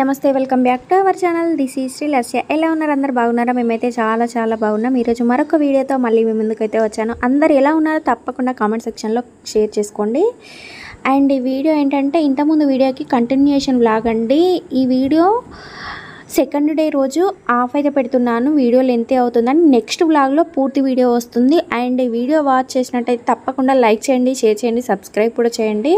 నమస్తే welcome back to our channel this is Sri Lasya. ఎలా ఉన్నారు అందరు బాగున్నారా? మేమైతే చాలా చాలా బాగున్నాం. ఈరోజు మరొక వీడియోతో మళ్ళీ మీ ముందుకైతే వచ్చాను. అందరు ఎలా ఉన్నారో తప్పకుండా కామెంట్ సెక్షన్లో షేర్ చేసుకోండి. అండ్ ఈ వీడియో ఏంటంటే ఇంతకుముందు వీడియోకి కంటిన్యూషన్ వ్లాగ్ అండి. ఈ వీడియో సెకండ్ డే రోజు ఆఫ్ అయితే పెడుతున్నాను. వీడియో లెంత్ అవుతుందని నెక్స్ట్ వ్లాగ్లో పూర్తి వీడియో వస్తుంది. అండ్ ఈ వీడియో వాచ్ చేసినట్టయితే తప్పకుండా లైక్ చేయండి, షేర్ చేయండి, సబ్స్క్రైబ్ కూడా చేయండి.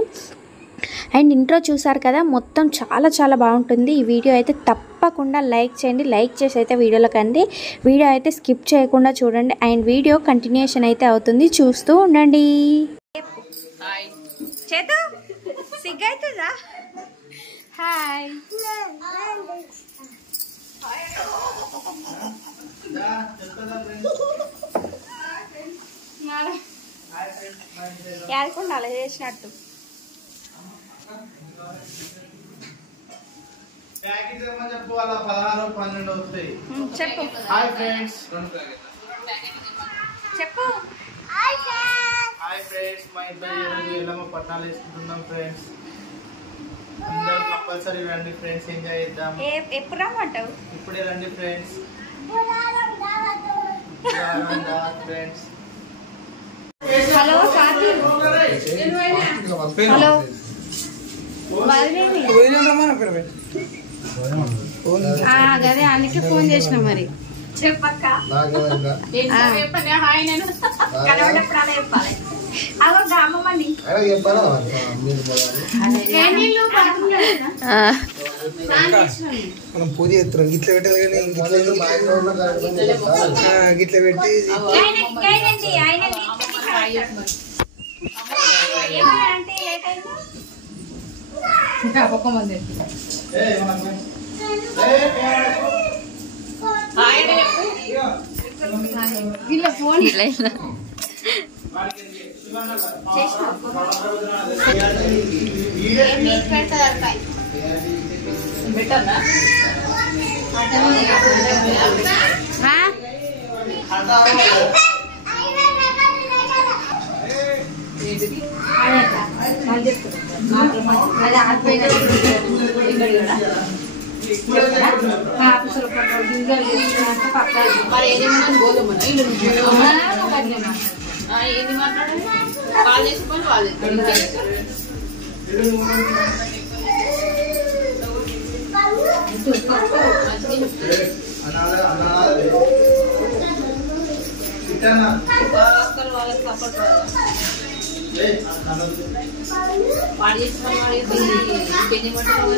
అండ్ ఇంట్రో చూసారు కదా, మొత్తం చాలా చాలా బాగుంటుంది. ఈ వీడియో అయితే తప్పకుండా లైక్ చేయండి. లైక్ చేసి అయితే వీడియోలోకి అండి. వీడియో అయితే స్కిప్ చేయకుండా చూడండి. అండ్ వీడియో కంటిన్యూషన్ అయితే అవుతుంది, చూస్తూ ఉండండి. చేతు సిగ్గైతుందా? హాయ్ యాదకుండా అలా చేసినట్టు చెప్పు. అలా 16 12 వస్తాయి. చెప్పు. హాయ్ ఫ్రెండ్స్, చెప్పు. హాయ్ ఫ్రెండ్స్, మా ఇంట్లో ఈరోజు ఎల్లమ్మ పట్నాలు వేసుకుంటున్నాం ఫ్రెండ్స్. అందరూ కంపల్సరీ రండి ఫ్రెండ్స్, ఎంజాయ్ చేద్దాం. ఎప్పుడు రమ్మంటావు? ఇప్పుడే రండి friends. Friends hello Swathi. Hello అదే అందుకే ఫోన్ చేసిన. మరి చెప్పక్క కనబడ్డప్పుడు అలా చెప్పాలి. అదో గ్రామమండి మనం పూజ చేస్తున్నాం. గిట్ల పెట్టదు కానీ గిట్ల పెట్టి ఏంది మాట్లాడాలి? కాల్ చేసుకొని వాళ్ళు వాళ్ళకి సపోర్ట్ వాడు చేసుకొని వాడు ఇంకేం చేయమంటారు?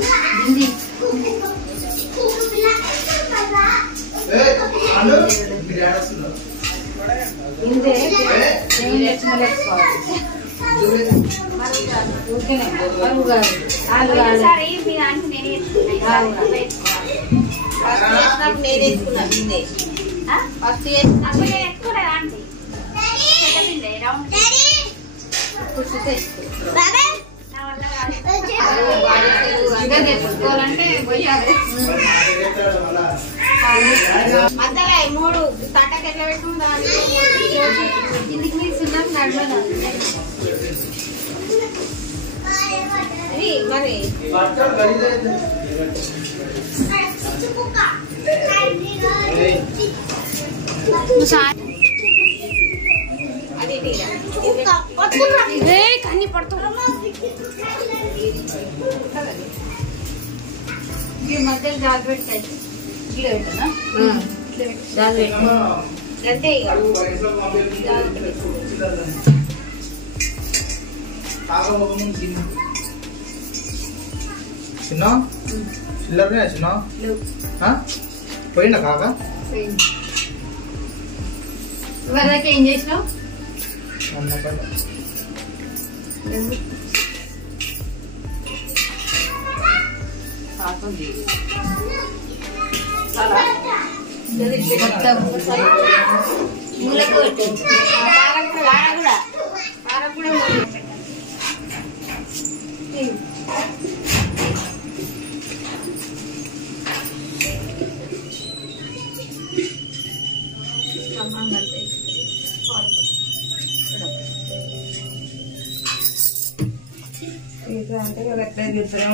తెచ్చుకోవాలంటే మధ్యలో 3 తట్టకి ఎట్లా పెట్టుకుందా కిందికి మీరు సున్నాకి నడవదు మరి కన్నీ పడుతుంది మధ్యలో జాగ్రత్త పెట్టాయి అంతే చిన్న చిల్లరనే చిన్న పోయిందా కాక ఇవరదాకా ఏం చేసినావు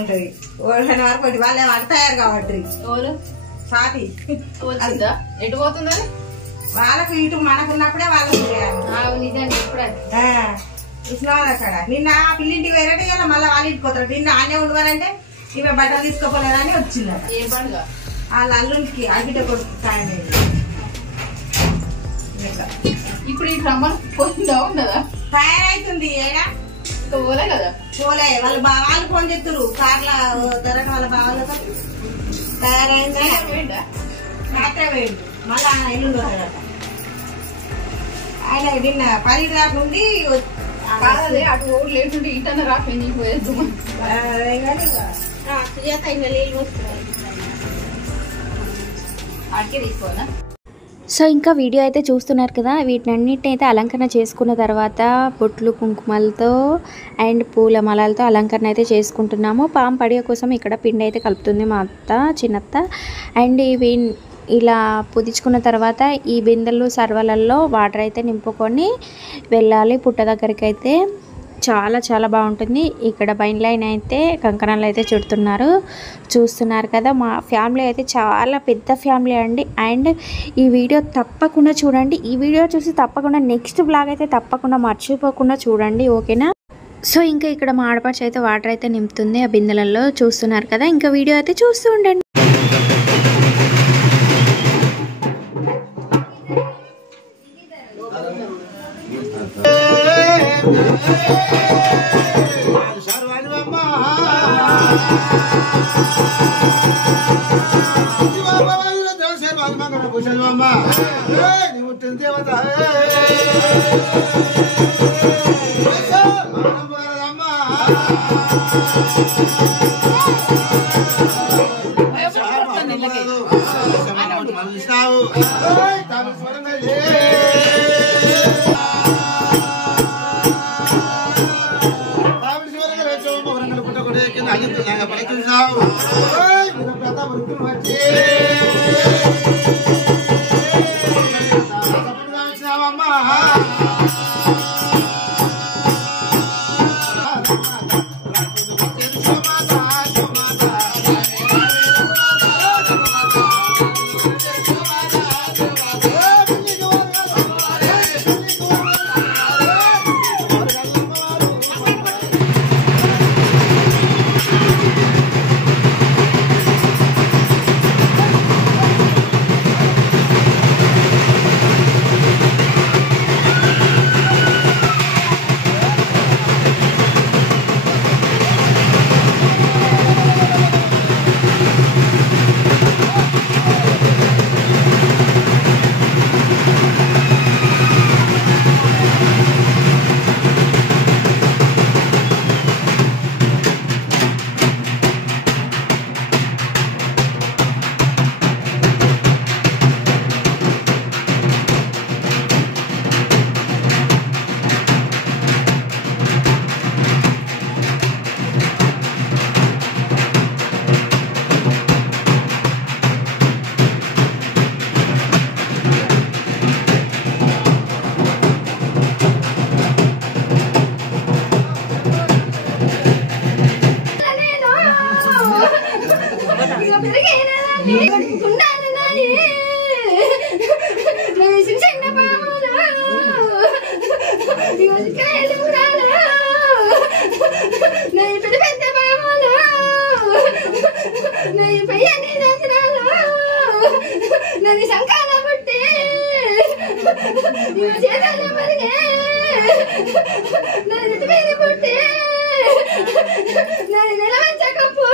ఉంటది వరకు వాళ్ళే వాళ్ళు తయారు కాబట్టి సాటి ఎటు పోతుందా వాళ్ళకు ఇటు మనకున్నప్పుడే వాళ్ళకు నిజంగా ఎప్పుడే చూసినావా అక్కడ నిన్న పిల్లింటికి వేరే ఇలా మళ్ళీ వాళ్ళ ఇంటికి పోతారు నిన్న ఆనే ఉండవాలంటే ఇవే బట్టలు తీసుకోపోలేదని వచ్చిందట ఏ పండుగ వాళ్ళ అల్లునికి అడిగిట కొడుకు సాయం ఇప్పుడు ఈ రమ్మని పోయిందా ఉన్నదా తయారైతుంది ఏడా పోలే కదా పోలే వాళ్ళ బావాళ్ళు ఫోన్ చేస్తున్నారు కార్ల ధరట వాళ్ళ బావాళ్ళతో తయారైందా రాత్రే వేయండి మళ్ళీ ఆయన ఇల్లు పోతాడట ఆయన నిన్న 10 దాకా ఉండి కాదే అటు ఓడు లేకుంటే ఇటన్న రాకే నీకు పోయేద్దు సుజాత ఇన్న నీళ్ళు వస్తున్నాయి అడిగే తీసుకోనా సో ఇంకా వీడియో అయితే చూస్తున్నారు కదా, వీటినన్నిటిని అయితే అలంకరణ చేసుకున్న తర్వాత బొట్లు కుంకుమలతో అండ్ పూల మలాలతో అలంకరణ అయితే చేసుకుంటున్నాము. పాము పడియ కోసం ఇక్కడ పిండి అయితే కలుపుతుంది మా అత్త చిన్నత్త. అండ్ ఇవి ఇలా పుదించుకున్న తర్వాత ఈ బిందెలు సర్వలలో వాటర్ అయితే నింపుకొని వెళ్ళాలి పుట్ట దగ్గరికి. అయితే చాలా చాలా బాగుంటుంది. ఇక్కడ బైన్ లైన్ అయితే కంకణాలు అయితే చుడుతున్నారు, చూస్తున్నారు కదా. మా ఫ్యామిలీ అయితే చాలా పెద్ద ఫ్యామిలీ అండి. అండ్ ఈ వీడియో తప్పకుండా చూడండి. ఈ వీడియో చూసి తప్పకుండా నెక్స్ట్ బ్లాగ్ అయితే తప్పకుండా మర్చిపోకుండా చూడండి, ఓకేనా. సో ఇంకా ఇక్కడ మా ఆడపడుచు అయితే వాటర్ అయితే నింపుతుంది ఆ బిందెలలో, చూస్తున్నారు కదా. ఇంకా వీడియో అయితే చూస్తూ ఉండండి. ఉండాలి నాని నేను చిన్న పాములు కాయలు ఉండాలి నేను పెద్ద పెద్ద పాములు నేను పయ్యని రంధ్రాలు నన్ను శంకాల పుట్టి చేతాల మరిగే నన్ను నెత్తి మీద పుట్టి నన్ను నిలవంచకపో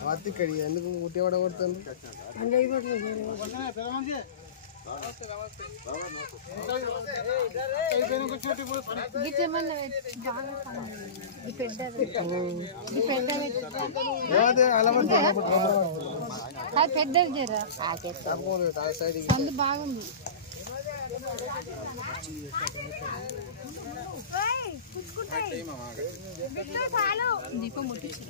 అవత్తి కడి ఎందుకు ఉట్టి పడగొడుతుంది పెద్దది జరా సందు బాగుంది దీపం ముట్టించు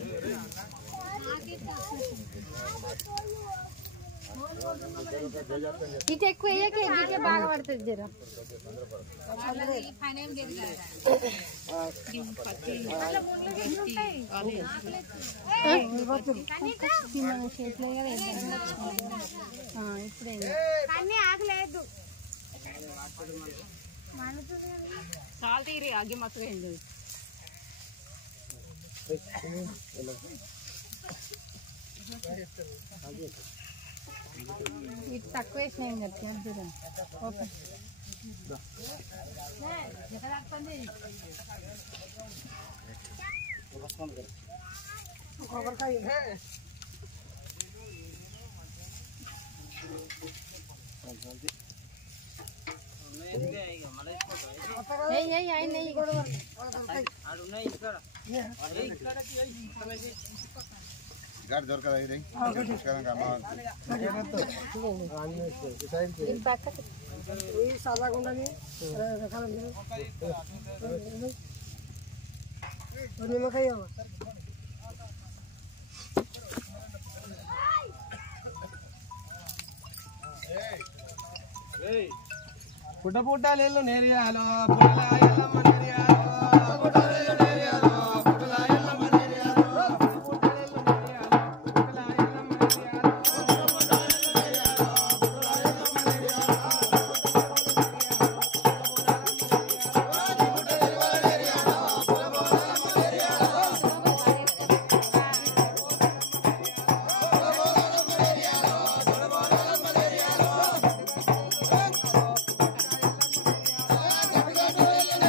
ఇటు ఎక్కువ వేయకే బాగా పడుతుంది జరా ఇప్పుడే ఆగలేదు చాలా తీరి అగ్గి మస్తుగా అయింది ఇటు తక్కువ వేసినాయి కదా ఓకే गाड़ी जोर कर रही పుట్ట పుట్టాలు నేరియాలో పుట్టలాయలమ్మ నేరియాలో పుట్టలాయల నేరియాలో పుట్టలాయలమ్మ నేరియాలో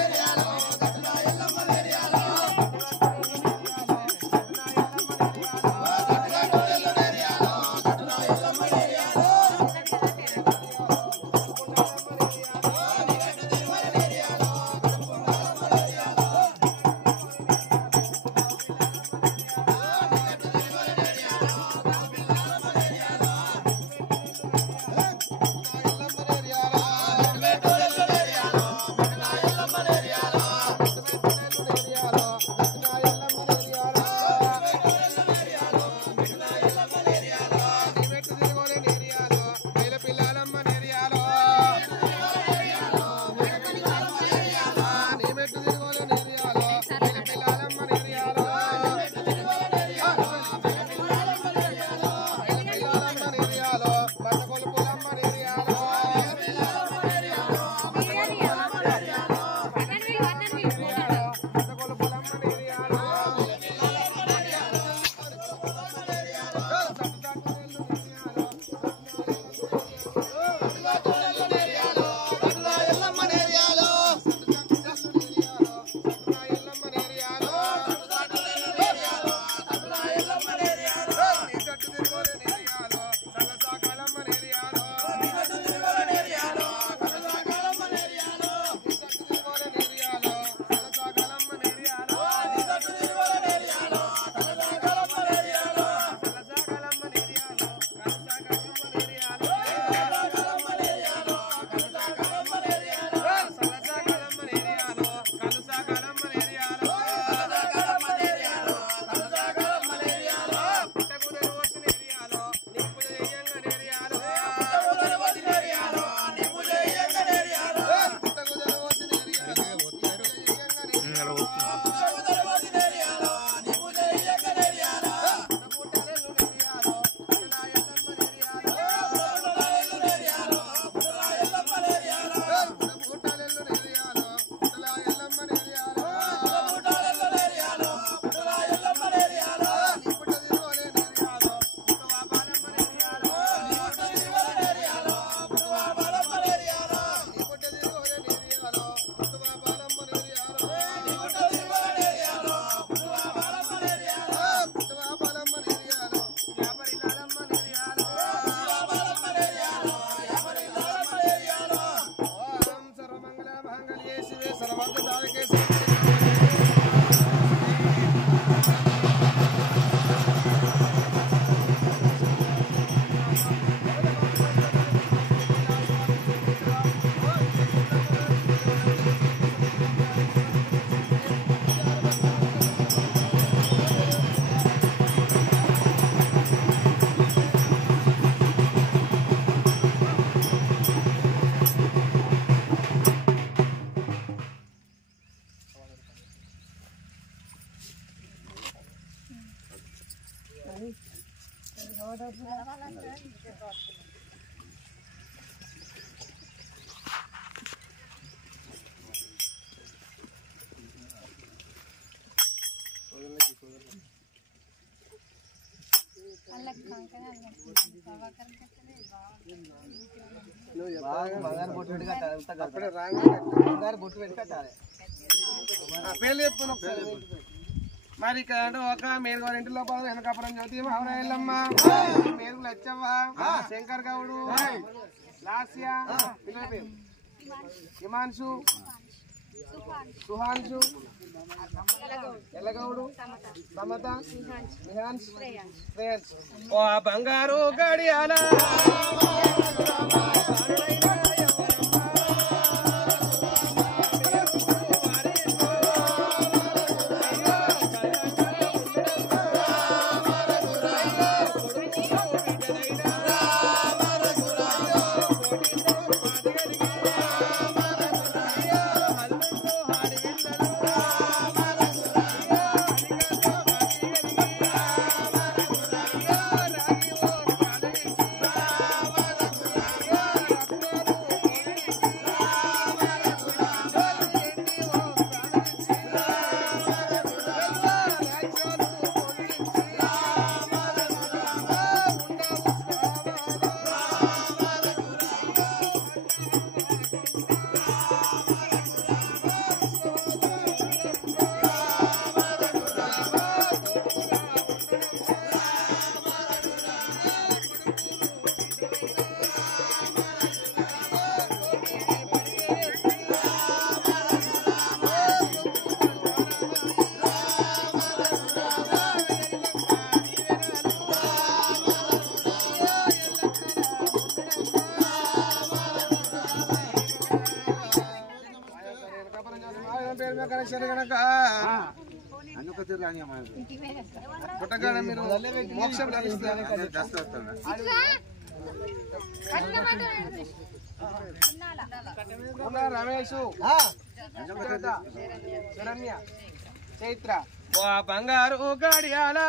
है సర్వత్ర సాధకే పేర్లు చెప్పుకుని ఒకసారి మరి ఇక్కడ ఒక మేలుగోరి ఇంటి లోపల వెనకాపురం జ్యోతి మహవరాయల్లమ్మ మేరు లచ్చవ్వ శంకర్ గౌడు లాస్య పిల్లల పేరు హిమాంశు సుహాంశు ఎల్లగౌడు సమత నిహాన్స్ శ్రేయన్స్ ఓ బంగారు గడియాల మోక్షం రమేష్ శరణ్య చైత్ర బంగారు గడియాల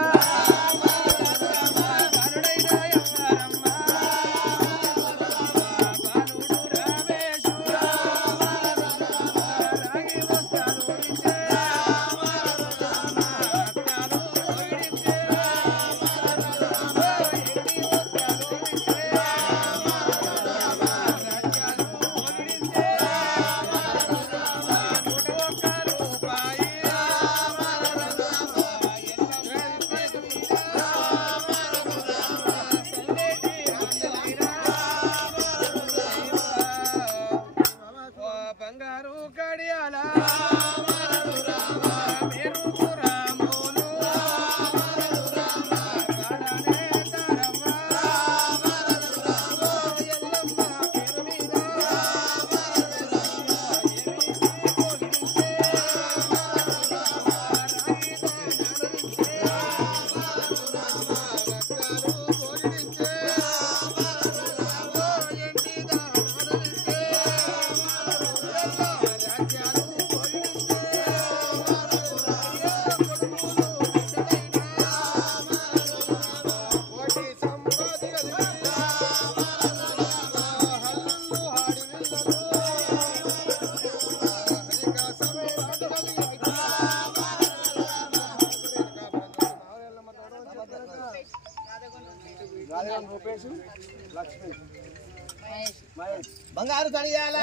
బంగారు గడియాల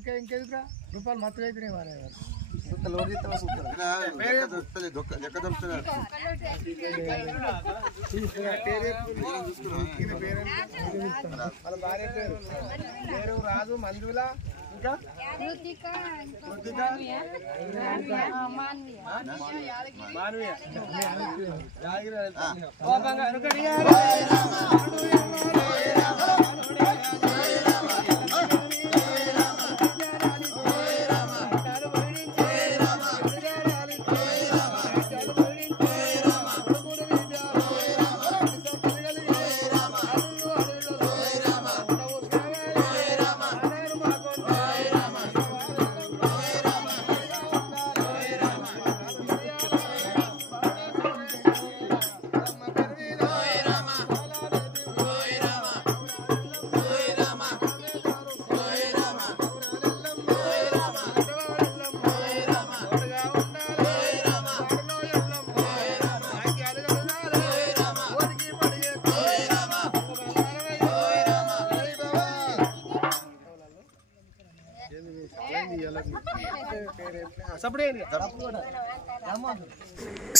ఇంకెందుకురా రూపాయలు మత్తుగా అయితే వారే వాళ్ళ భార్య పేరు రాజు మంజుల ఇంకా మానవీయ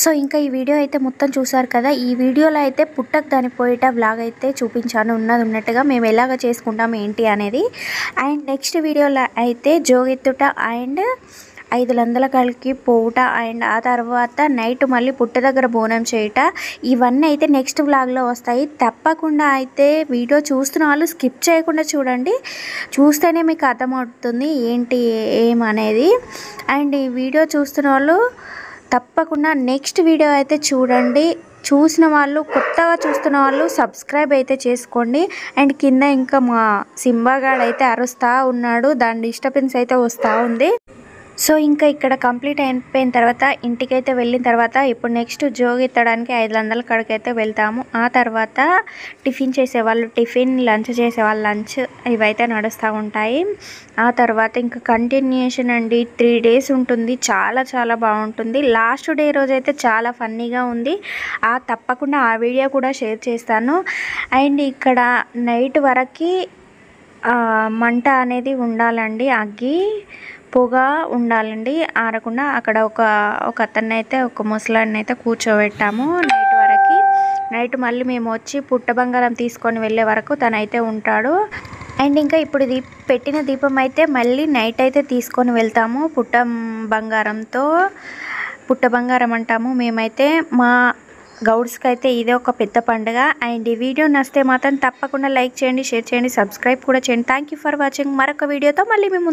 సో ఇంకా ఈ వీడియో అయితే మొత్తం చూసారు కదా. ఈ వీడియోలో అయితే పుట్టకు దాని పోయేట వ్లాగ్ అయితే చూపించాను ఉన్నది ఉన్నట్టుగా మేము ఎలాగ చేసుకుంటాం ఏంటి అనేది. అండ్ నెక్స్ట్ వీడియోలో అయితే జోగెత్తుట అండ్ 5 కలికి పోవుట అండ్ ఆ తర్వాత నైట్ మళ్ళీ పుట్ట దగ్గర బోనం చేయట ఇవన్నీ అయితే నెక్స్ట్ వ్లాగ్లో వస్తాయి. తప్పకుండా అయితే వీడియో చూస్తున్న వాళ్ళు స్కిప్ చేయకుండా చూడండి, చూస్తేనే మీకు అర్థమవుతుంది ఏంటి ఏమనేది. అండ్ ఈ వీడియో చూస్తున్న వాళ్ళు తప్పకుండా నెక్స్ట్ వీడియో అయితే చూడండి. చూసిన వాళ్ళు కొత్తగా చూస్తున్న వాళ్ళు సబ్స్క్రైబ్ అయితే చేసుకోండి. అండ్ కింద ఇంకా మా సింబాగాడు అయితే అరుస్తూ ఉన్నాడు, దాని డిస్టర్బెన్స్ అయితే వస్తూ ఉంది. సో ఇంకా ఇక్కడ కంప్లీట్ అయిపోయిన తర్వాత ఇంటికైతే వెళ్ళిన తర్వాత ఇప్పుడు నెక్స్ట్ జోగి ఎత్తడానికి 500 కాడికి అయితే వెళ్తాము. ఆ తర్వాత టిఫిన్ చేసేవాళ్ళు టిఫిన్, లంచ్ చేసేవాళ్ళు లంచ్, ఇవైతే నడుస్తూ ఉంటాయి. ఆ తర్వాత ఇంకా కంటిన్యూషన్ అండి 3 days ఉంటుంది. చాలా చాలా బాగుంటుంది. లాస్ట్ డే రోజు అయితే చాలా ఫన్నీగా ఉంది. తప్పకుండా ఆ వీడియో కూడా షేర్ చేస్తాను. అండ్ ఇక్కడ నైట్ వరకు మంట అనేది ఉండాలండి, అగ్గి పొగ ఉండాలండి, ఆరకుండా. అక్కడ ఒక అతన్ని అయితే ఒక ముసలాన్ని అయితే కూర్చోబెట్టాము నైట్ వరకు. నైట్ మళ్ళీ మేము వచ్చి పుట్ట బంగారం తీసుకొని వెళ్ళే వరకు తనైతే ఉంటాడు. అండ్ ఇంకా ఇప్పుడు పెట్టిన దీపం అయితే మళ్ళీ నైట్ అయితే తీసుకొని వెళ్తాము. పుట్ట బంగారం అంటాము మేమైతే. మా గౌడ్స్కి అయితే ఇదే ఒక పెద్ద పండుగ. అండ్ ఈ వీడియో నచ్చితే మాత్రం తప్పకుండా లైక్ చేయండి, షేర్ చేయండి, సబ్స్క్రైబ్ కూడా చేయండి. Thank you for watching. మరొక వీడియోతో మళ్ళీ మేము